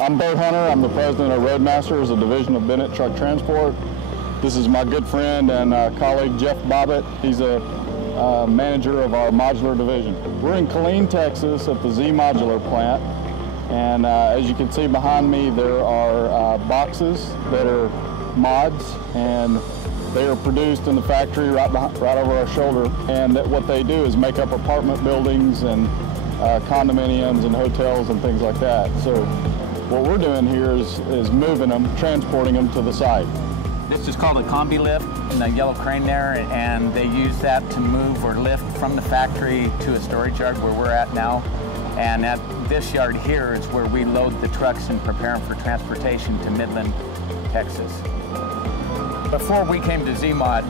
I'm Bert Hunter. I'm the president of Roadmasters, a division of Bennett Truck Transport. This is my good friend and colleague Jeff Bobbitt. He's a manager of our Modular division. We're in Killeen, Texas at the Z Modular plant. And as you can see behind me, there are boxes that are mods, and they are produced in the factory right over our shoulder. And what they do is make up apartment buildings and condominiums and hotels and things like that. So what we're doing here is moving them, transporting them to the site. This is called a combi lift, and the yellow crane there, and they use that to move or lift from the factory to a storage yard where we're at now. And at this yard here is where we load the trucks and prepare them for transportation to Midland, Texas. Before we came to Z-Mod,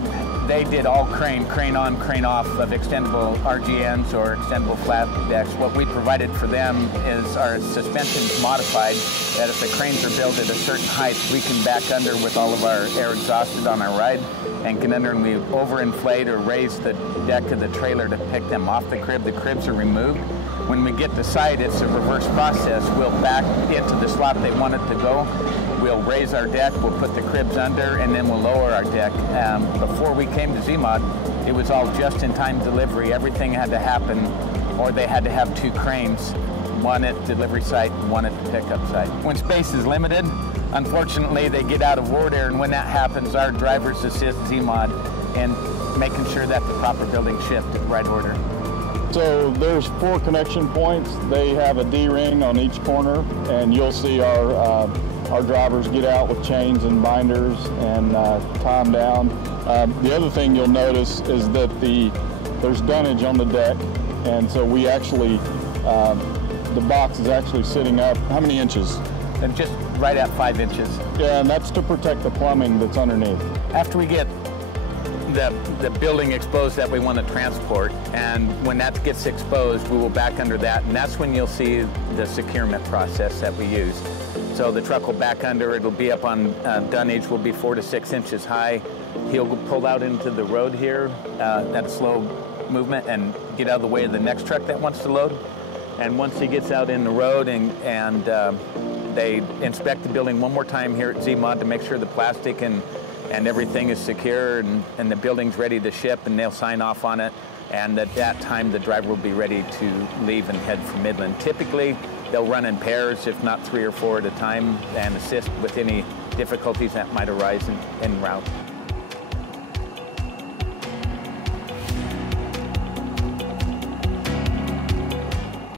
they did all crane on, crane off of extendable RGNs or extendable flat decks. What we provided for them is our suspensions modified, that if the cranes are built at a certain height, we can back under with all of our air exhausted on our ride and get under, and we overinflate or raise the deck of the trailer to pick them off the crib. The cribs are removed. When we get to site, it's a reverse process. We'll back into the slot they want it to go. We'll raise our deck, we'll put the cribs under, and then we'll lower our deck. Before we came to Z-Mod, it was all just-in-time delivery. Everything had to happen, or they had to have two cranes, one at delivery site, one at the pickup site. When space is limited, unfortunately, they get out of order, and when that happens, our drivers assist Z-Mod in making sure that the proper building shift in the right order. So there's 4 connection points. They have a D-ring on each corner, and you'll see our drivers get out with chains and binders and tie them down. The other thing you'll notice is that there's dunnage on the deck, and so we actually, the box is actually sitting up, how many inches? And just right at 5 inches. Yeah, and that's to protect the plumbing that's underneath. After we get the building exposed that we want to transport, and when that gets exposed, we will back under that, and that's when you'll see the securement process that we use. So the truck will back under, it'll be up on dunnage, will be 4 to 6 inches high. He'll pull out into the road here at a slow movement and get out of the way of the next truck that wants to load. And once he gets out in the road and they inspect the building one more time here at Z-Mod to make sure the plastic and everything is secure and the building's ready to ship, and they'll sign off on it. And at that time, the driver will be ready to leave and head for Midland. Typically, they'll run in pairs, if not 3 or 4 at a time, and assist with any difficulties that might arise en route.